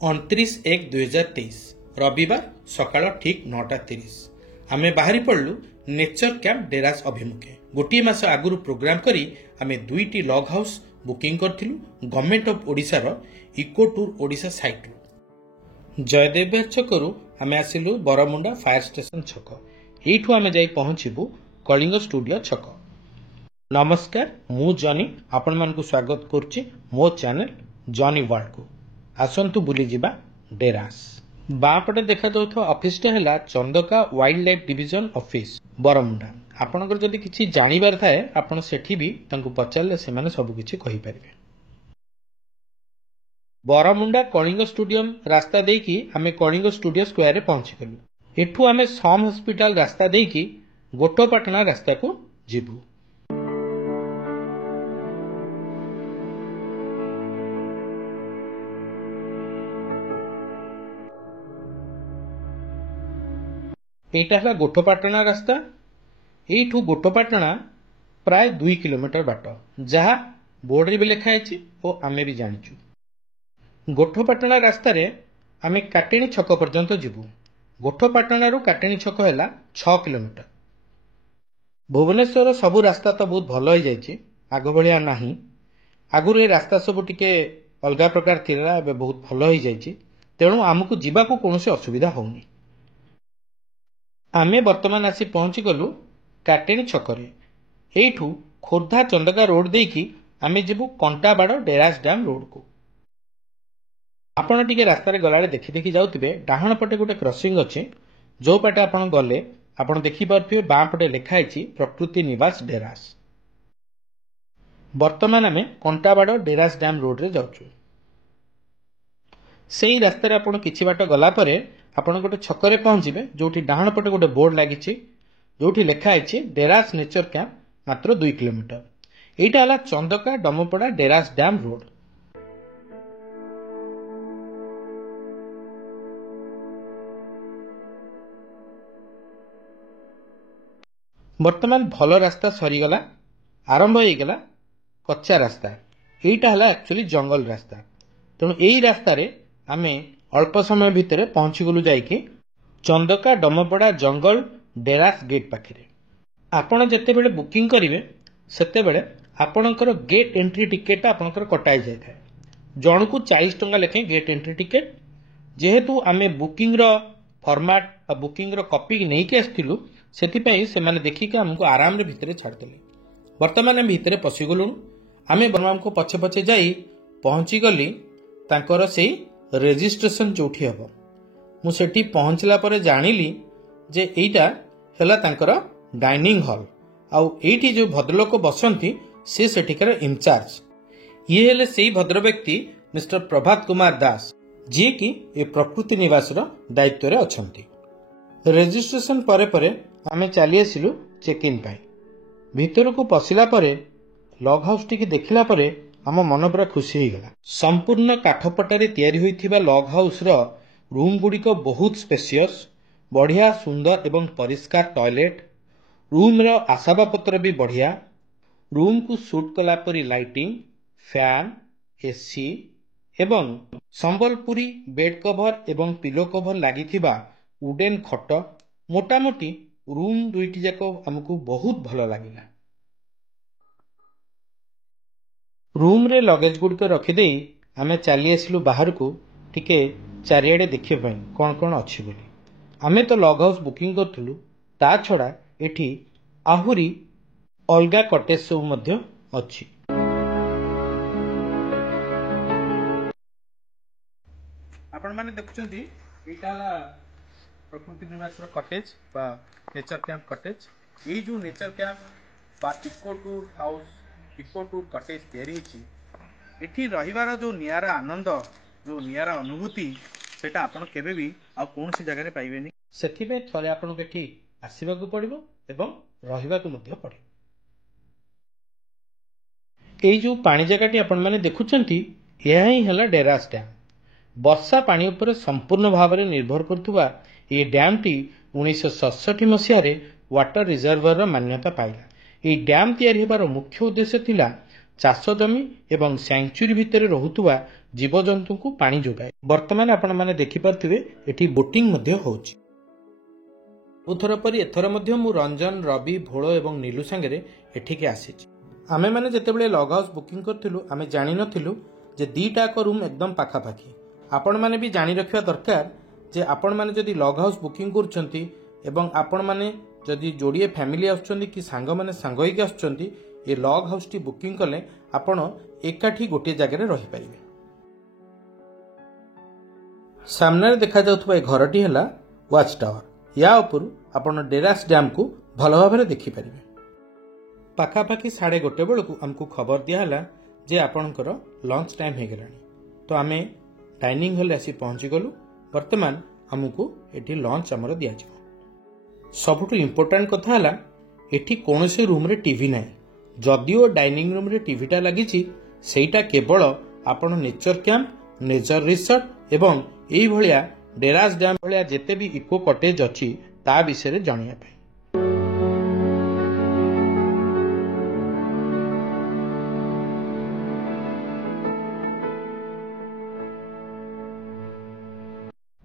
29/1/2023 रविवार सकाळ ठीक 9:30 आमे बाहरी पड़लु नेचर कैंप डेरास अभिमुखे। गोटे मास आगुरु प्रोग्राम करी आमे दुईटी लॉग हाउस बुकिंग करथिलु गवर्नमेंट ऑफ ओडिशा रो इको टूर ओडिशा साइट रु। जयदेव छकरु आमे आसिलु बरमुंडा फायर स्टेशन छक। एठु आमे जाई पहुंचिबु कलिंग स्टूडियो छक। नमस्कार, मु जॉनी आपण मानकु स्वागत करछि मो चैनल जॉनी वर्ल्ड को। आसंतु बुली जिबा डेरास। बापटे देखा जाउथो ऑफिस टे हला Chandaka wild life division office Bermuda. आपनकर जदि किछि जानिबार थाए आपण सेठी भी तांकु पचारले से माने सब किछि कहि परिबे। बरमुंडा कलिंग स्टूडियम रास्ता देकी आमे कलिंग स्टूडियो स्क्वायर रे पहुंची गलु। एठु आमे सम हॉस्पिटल रास्ता देकी गोटोपाटना रास्ता को जिबु। एटा है गोटोपाटना रास्ता। एठू गोटोपाटना प्राय 2 किलोमीटर बाट जहा बोर्ड रे भी लिखा है और आमे भी जानिचु। गोटोपाटना रास्ता रे आमे काटेणी छक पर्यंत जिबु। गोटोपाटना रु काटेणी छक हैला 6 किलोमीटर। भुवनेश्वर सबु रास्ता तो बहुत भलो हो जाइछि, आगो भलिया नाही। आगुर ए रास्ता सब टिके अलगा प्रकार थिला, एबे बहुत भलो हो जाइछि, तेणु आमको जिबाको कोनोसी असुविधा होउनी। आमे वर्तमान आसी पहुंची गलु काटेणी छकरे। एठू खोर्धा चंदका रोड देकी आमे जिबु कंटाबाड़ डेरास डैम रोड को। आपण टिके रास्ता रे गलाळे देखि देखि जाउतिबे डाहण पटे गोटे क्रॉसिंग अछि। जो पटे आपण गले आपण देखि परथिबे बां पटे लिखा आइछि प्रकृति निवास डेरास। वर्तमान आमे कंटाबाड़ डेरास डैम रोड रे जाउछु। सेही रास्ता रे आपण किछि बाट गला परे आपण गोटे छकरे पहुंचीबे जोठी डाहण पटे गोटे बोर्ड लागिछि जोठी लिखा आइछि डेरास नेचर कैंप मात्र 2 किलोमीटर। एटा हला चंदका डमपड़ा डेरास डैम रोड। वर्तमान भलो रास्ता सरी गला, आरंभ हो गला कच्चा रास्ता। एटा हला एक्चुअली जंगल रास्ता, तेणु एही रास्ता रे आमे अल्प समय भितर पहुंची गलु जाइके चंदका डमपड़ा जंगल डेरास गेट पाखरे। आपण जते बेले बुकिंग करिवे सेते बेले आपणकर गेट एंट्री टिकेट आपणकर कटाई जाय थाए। जणकु 40 टंका लेखे गेट एंट्री टिकेट। जेहेतु आमे बुकिंग रो फॉर्मेट आ बुकिंग रो कॉपी नै के आस्थिलु, सेति पई से माने देखि के हमको आराम रे भितरे छाड़ देले। वर्तमान हम भितरे पसी गलु। आमे बरमाम को पछे पछे जाई पहुंची गली तांकर सेही रेजिस्ट्रेशन जोठी हबो। मु सेठी पहुंचला परे जानिली जे एइटा हला तांकर डाइनिंग हॉल। आउ एइठी जो भद्रलोक बसंती से सेठिकर इंचार्ज ये हेले सेही भद्र व्यक्ति मिस्टर प्रभात कुमार दास, जे कि ए प्रकृति निवास रो दायित्व रे अछंती। रेजिस्ट्रेशन परे परे आमे चली आसिलु चेक इन पाई। भितर को पसिला परे लॉग हाउस टिके देखिला परे आम मन पूरा खुशी हो गला। संपूर्ण काठपटारे तैयारी होइथिबा लॉग हाउस रो रूम गुडी को बहुत स्पेशियस, बढ़िया सुंदर एवं परिष्कार टॉयलेट। रूम रो आसबाबपत्र भी बढ़िया। रूम को सूट कला परी लाइटिंग, फैन, एसी एवं संबलपुरी बेड कवर एवं पिलो कवर लागिथिबा वुडन खट। मोटामोटी रूम दुईटी जाको हमको बहुत भलो लागिला। रूम रे लगेज गुड को रखी देई आमे चली आसिलु बाहर को टिके चारियाडे देखिए पई कोन कोन अछि बोली। आमे तो लॉग हाउस बुकिंग करथुलु, ता छडा एठी आहुरी अलगा कटेज सब मध्य अछि। आपण माने देखुचंती एटा प्रकृति निवास रो कटेज बा नेचर कैंप कटेज। ए जो नेचर कैंप बा eco tour house, eco tour cottage तैयारी छी। एठी रहिबार जो नियारा आनंद, जो नियारा अनुभूति सेटा आपण केबे भी आ कोनसी जगह रे पाइबेनी। सेथिबे थरे आपण केठी आसीबाकू पड़िबो एवं रहिबाकू मध्ये पड़िबो। एई जो पानी जगहटी आपण माने देखुचंती एहा ही हला डेरास डैम। वर्षा पानी ऊपर संपूर्ण भाव में निर्भर करथुवा ए डैम टी 1967 मसीह रे वाटर रिजर्वर मान्यता पाइला। ए डैम तैयारी हेबार मुख्य उद्देश्य थिला ଚାଷ ଜମି ଏବଂ ସ୍ୟାଙ୍କ୍ଚୁରୀ ଭିତରେ ରହୁଥିବା ଜୀବଜନ୍ତୁଙ୍କୁ ପାଣି ଯୋଗାଏ। ବର୍ତ୍ତମାନ ଆପଣମାନେ ଦେଖିପାରୁଥିବେ ଏଠି ବୋଟିଂ ମଧ୍ୟ ହେଉଛି। ସବୁଥର ପରି ଏଥର ମଧ୍ୟ ମୁଁ ରଞ୍ଜନ, ରବି, ଭୋଳ ଏବଂ ନୀଲୁ ସାଙ୍ଗରେ ଏଠିକି ଆସିଛି। ଆମେମାନେ ଯେତେବେଳେ ଲଗ୍ ହାଉସ୍ ବୁକିଂ କରିଥିଲୁ ଆମେ ଜାଣିନଥିଲୁ ଯେ ଦୁଇଟାକ ରୁମ୍ ଏକଦମ ପାଖାପାଖି। ଆପଣମାନେ ବି ଜାଣି ରଖିବା ଦରକାର ଯେ ଆପଣମାନେ ଯଦି ଲଗ୍ ହାଉସ୍ ବୁକିଂ କରୁଛନ୍ତି ଏବଂ ଆପଣମାନେ ଯଦି ଯୋଡ଼ିଏ ଫ୍ୟାମିଲି ଆସୁଛନ୍ତି କି ସାଙ୍ଗମାନେ ସାଙ୍ଗ ହେଇକି ଆସୁଛନ୍ତି, ଏ ଲଗ୍ ହାଉସ୍ଟି ବୁକିଂ କଲେ ଆପଣ ଏକାଠି ଗୋଟିଏ ଜାଗାରେ ରହିପାରିବେ। ସାମ୍ନାରେ ଦେଖାଯାଉଥିବା ଏ ଘରଟି ହେଲା ୱାଚ୍ ଟାୱାର। ୟା ଉପରୁ ଆପଣ ଡେରାସ୍ ଡ୍ୟାମ୍କୁ ଭଲ ଭାବରେ ଦେଖିପାରିବେ। ପାଖାପାଖି 1:30 ବେଳକୁ ଆମକୁ ଖବର ଦିଆହେଲା ଯେ ଆପଣଙ୍କର ଲଞ୍ଚ ଟାଇମ୍ ହେଇଗଲାଣି। ତ ଆମେ ଡାଇନିଂ ହଲ୍ରେ ଆସି ପହଞ୍ଚିଗଲୁ। ବର୍ତ୍ତମାନ ଆମକୁ ଏଠି ଲଞ୍ଚ ଆମର ଦିଆଯିବ। ସବୁଠୁ ଇମ୍ପୋର୍ଟାଣ୍ଟ କଥା ହେଲା ଏଠି କୌଣସି ରୁମ୍ରେ ଟିଭି ନାହିଁ। ଯଦିଓ ଡାଇନିଂ ରୁମ୍ରେ ଟିଭିଟା ଲାଗିଛି, ସେଇଟା କେବଳ ଆପଣ ନେଚର କ୍ୟାମ୍ପ, ନେଚର ରିସର୍ଟ ଏବଂ ଏଇଭଳିଆ ଡେରାସ୍ ଡ୍ୟାମ୍ ଭଳିଆ ଯେତେ ବି ଇକୋ କଟେଜ୍ ଅଛି ତା ବିଷୟରେ ଜାଣିବା ପାଇଁ।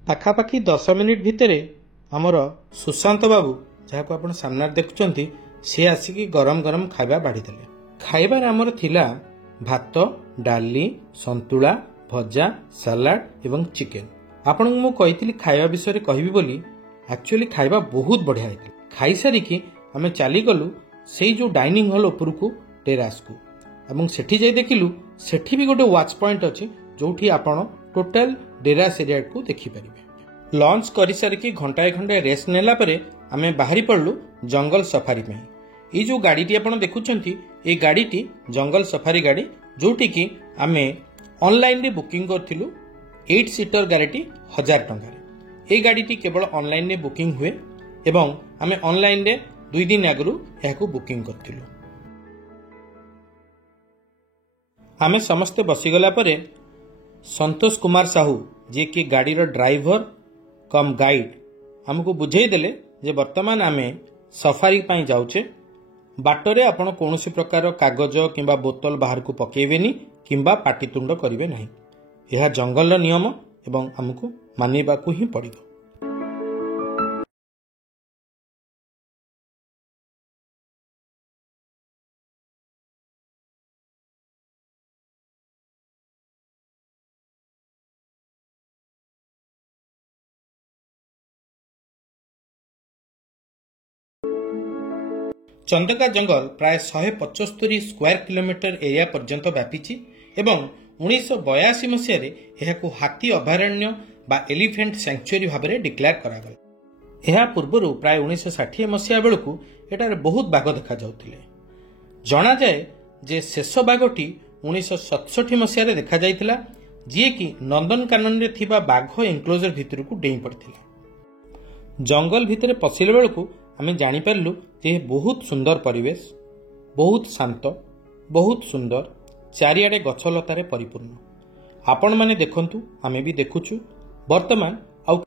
ପାଖାପାଖି 10 ମିନିଟ୍ ଭିତରେ ଆମର ସୁଶାନ୍ତ ବାବୁ, ଯାହାକୁ ଆପଣ ସାମ୍ନାରେ ଦେଖୁଛନ୍ତି, ସେ ଆସିକି ଗରମ ଗରମ ଖାଇବା ବାଢ଼ିଦେଲେ। ଖାଇବାରେ ଆମର ଥିଲା ଭାତ, ଡାଲି, ସନ୍ତୁଳା, ଭଜା, ସାଲାଡ ଏବଂ ଚିକେନ। ଆପଣଙ୍କୁ ମୁଁ କହିଥିଲି ଖାଇବା ବିଷୟରେ କହିବି ବୋଲି। ଆକ୍ଚୁଆଲି ଖାଇବା ବହୁତ ବଢ଼ିଆ ହେଇଥିଲା। ଖାଇସାରିକି ଆମେ ଚାଲିଗଲୁ ସେଇ ଯେଉଁ ଡାଇନିଂ ହଲ୍ ଉପରକୁ, ଟେରାସ୍କୁ, ଏବଂ ସେଠି ଯାଇ ଦେଖିଲୁ ସେଠି ବି ଗୋଟେ ୱାଚ୍ ପଏଣ୍ଟ ଅଛି ଯେଉଁଠି ଆପଣ ଟୋଟାଲ ଡେରାସ୍ ଏରିଆକୁ ଦେଖିପାରିବେ। ଲଞ୍ଚ କରିସାରିକି ଘଣ୍ଟାଏ ଖଣ୍ଡେ ରେଷ୍ଟ ନେଲା ପରେ ଆମେ ବାହାରି ପଡ଼ିଲୁ ଜଙ୍ଗଲ ସଫାରି ପାଇଁ। ଏଇ ଯେଉଁ ଗାଡ଼ିଟି ଆପଣ ଦେଖୁଛନ୍ତି, এই ଗାଡ଼ିଟି ଜଙ୍ଗଲ ସଫାରି ଗାଡ଼ି, ଯେଉଁଠିକି ଆମେ ଅନଲାଇନ୍ରେ ବୁକିଂ କରିଥିଲୁ। 8 ସିଟର ଗାଡ଼ିଟି 1000 ଟଙ୍କାରେ। এই ଗାଡ଼ିଟି କେବଳ ଅନଲାଇନ୍ରେ ବୁକିଂ ହୁଏ ଏବଂ ଆମେ ଅନଲାଇନ୍ରେ 2 ଦିନ ଆଗରୁ ଏହାକୁ ବୁକିଂ କରିଥିଲୁ। ଆମେ ସମସ୍ତେ ବସିଗଲା ପରେ ସନ୍ତୋଷ କୁମାର ସାହୁ, ଯିଏକି ଗାଡ଼ିର ଡ୍ରାଇଭର କମ୍ ଗାଇଡ୍, ଆମକୁ ବୁଝେଇଦେଲେ ଯେ ବର୍ତ୍ତମାନ ଆମେ ସଫାରି ପାଇଁ ଯାଉଛେ। ବାଟରେ ଆପଣ କୌଣସି ପ୍ରକାର କାଗଜ କିମ୍ବା ବୋତଲ ବାହାରକୁ ପକାଇବେନି କିମ୍ବା ପାଟିତୁଣ୍ଡ କରିବେ ନାହିଁ। ଏହା ଜଙ୍ଗଲର ନିୟମ ଏବଂ ଆମକୁ ମାନିବାକୁ ହିଁ ପଡ଼ିବ। ଚନ୍ଦକା ଜଙ୍ଗଲ ପ୍ରାୟ 175 ସ୍କୋୟାର କିଲୋମିଟର ଏରିଆ ପର୍ଯ୍ୟନ୍ତ ବ୍ୟାପିଛି ଏବଂ 1982 ମସିହାରେ ଏହାକୁ ହାତୀ ଅଭୟାରଣ୍ୟ ବା ଏଲିଫେଣ୍ଟ ସ୍ୟାଙ୍କ୍ଚୁଆରୀ ଭାବରେ ଡିକ୍ଲେୟାର କରାଗଲା। ଏହା ପୂର୍ବରୁ ପ୍ରାୟ 1960 ମସିହା ବେଳକୁ ଏଠାରେ ବହୁତ ବାଘ ଦେଖାଯାଉଥିଲେ। ଜଣାଯାଏ ଯେ ଶେଷ ବାଘଟି 1967 ମସିହାରେ ଦେଖାଯାଇଥିଲା, ଯିଏକି ନନ୍ଦନକାନନରେ ଥିବା ବାଘ ଏନକ୍ଲୋଜର ଭିତରକୁ ଡେଇଁ ପଡ଼ିଥିଲା। ଜଙ୍ଗଲ ଭିତରେ ପଶିଲା ବେଳକୁ ଆମେ ଜାଣିପାରିଲୁ ଯେ ବହୁତ ସୁନ୍ଦର ପରିବେଶ, ବହୁତ ଶାନ୍ତ, ବହୁତ ସୁନ୍ଦର, ଚାରିଆଡ଼େ ଗଛଲତାରେ ପରିପୂର୍ଣ୍ଣ। ଆପଣମାନେ ଦେଖନ୍ତୁ, ଆମେ ବି ଦେଖୁଛୁ। ବର୍ତ୍ତମାନ ଆଉ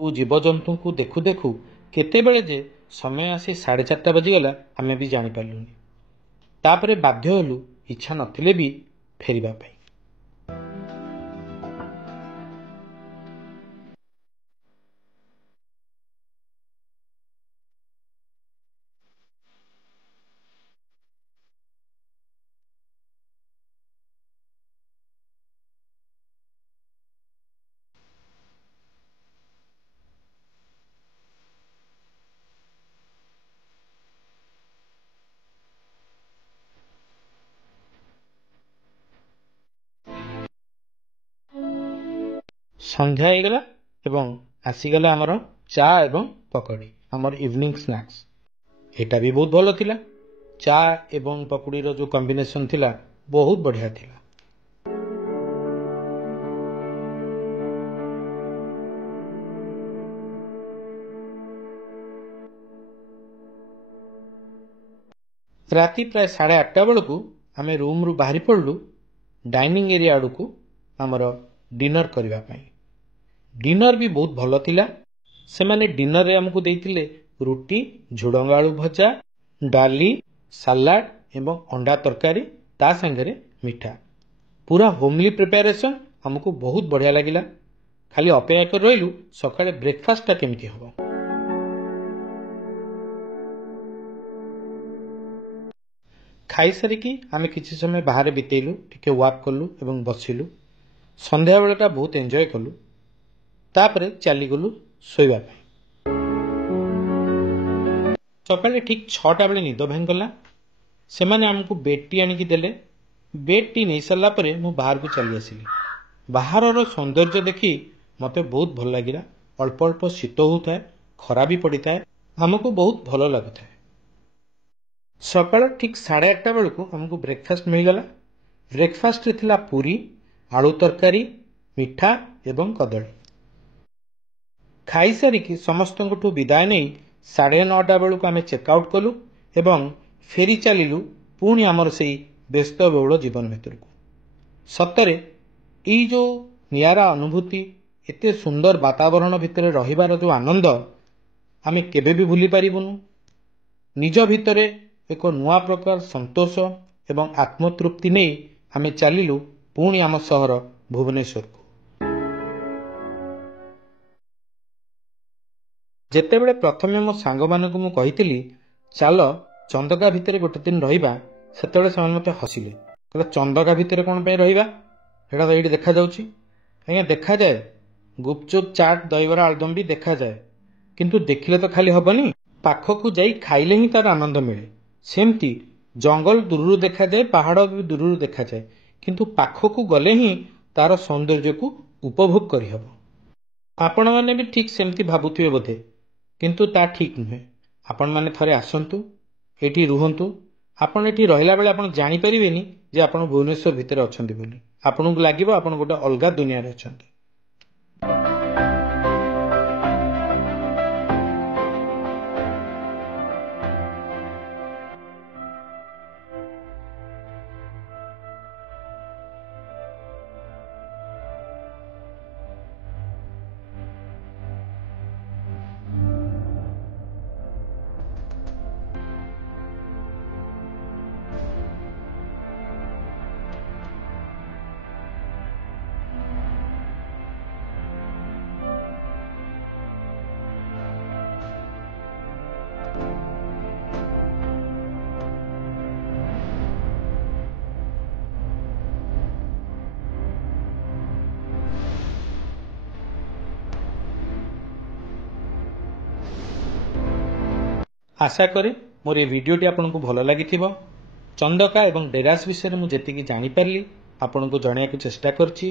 जीवजंतु को देखु देखु केतेबेले जे समय आसी 4:30 बजीगला आमे भी जानी पारलुनी। तापरे बाध्य होलु इच्छा नथिले भी फेरिबा पाई। संध्या होगला एवं आसीगला आमर चा एवं पकड़ी आमर इवनिंग स्नैक्स। एटा भी बहुत भलो थिला। चा एवं पकड़ी रो जो कॉम्बिनेशन थिला बहुत बढ़िया थिला। राति प्राय 8:30 बेलू आम रूम रु बाहरी पड़लु डाइनिंग एरिया आड़ को आमर डिनर करने पाई। डिनर भी बहुत भलो थिला। से माने डिनर रे हमको देइतिले रुटी, झुडंग आलू भजा, डाली, सलाड एवं अंडा तरकारी ता संगे मिठा। पूरा होमली प्रिपरेशन हमको बहुत बढ़िया लगिला। खाली अपेक्षा कर रहिलु सकाळे ब्रेकफास्ट ता केमती हबो। खाई सारिकी आमे किछि समय बाहर बितेलु, टिके वॉक कलु एवं बसिलु। संध्या बेलटा बहुत एंजॉय कलु। तापरे चली गलु सोइबा पाई। सकाळे ठीक 6टा बेले निद भांगला। से माने हमको बेड टी आनिकी देले। बेड टी नहीं सरला परे मु बाहर को चली आसिली। बाहर रो सौंदर्य देखी मते बहुत भल लागिला। अल्प अल्प शीत होता है, खरा भी पड़ता है, हमको बहुत भल लगता है। सकाळ ठीक 8:30 बेलू हमको ब्रेकफास्ट मिलगला। ब्रेकफास्ट थिला पूरी, आलू तरकारी, मिठा एवं कदली। खाई सारिकी समस्त विदाय नहीं 9:30 बेलू आम चेकआउट कलु एवं फेरी चलिलु पुणी आमर से व्यस्तबहुल जीवन भितर को। सतरे यही जो नियारा अनुभूति, एते सुंदर वातावरण भितर रहिबार जो आनंद आमे केबे भी भूली पारिबुनु। निज भितरे एक नुआ प्रकार संतोष एवं आत्मतृप्ति नहीं आमे चलिलु पुणी आम सहर भुवनेश्वर को। जेतेबेले प्रथमे मो सांग मानकु मु कहितिली चल चंदका भितर गोटे दिन रहिबा, सेतेबेले से मते हसिले। कहले चंदका भितर कोन पे रहिबा, एटा तो एठी देखा जाउची। आज्ञा देखा जाए, गुपचुप, चाट, दहीबरा, आलुदम भी देखा जाए, किंतु देखिले तो खाली हबनी, पाखकु जाई खाइले ही तार आनंद मिले। सेमती जंगल दूररू देखा जाए, पहाड़ भी दूररू देखा जाए, किंतु पाखकु गले ही तार सौंदर्य को उपभोग करि हबो। आपण माने भी ठीक सेमती भाबुथिबे बोधे, किंतु ता ठीक नुहे। आपण माने थरे आसंतु, एठी रुहंतु। आपण एठी रहिला बेले आपण जानि परिबेनी जे आपण भुवनेश्वर भितर अछंती बोली। आपणकु लागिबो आपण गोटे अलगा दुनिया रे अछंती। आशा करे मोर ये वीडियोटी आपको भल लगी। चंदका एवं डेरास विषय में मुझे जानीपारि आपन को जनाया चेष्टा करछि।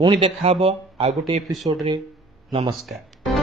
पुणी देखा आ गोटे एपिसोड रे। नमस्कार।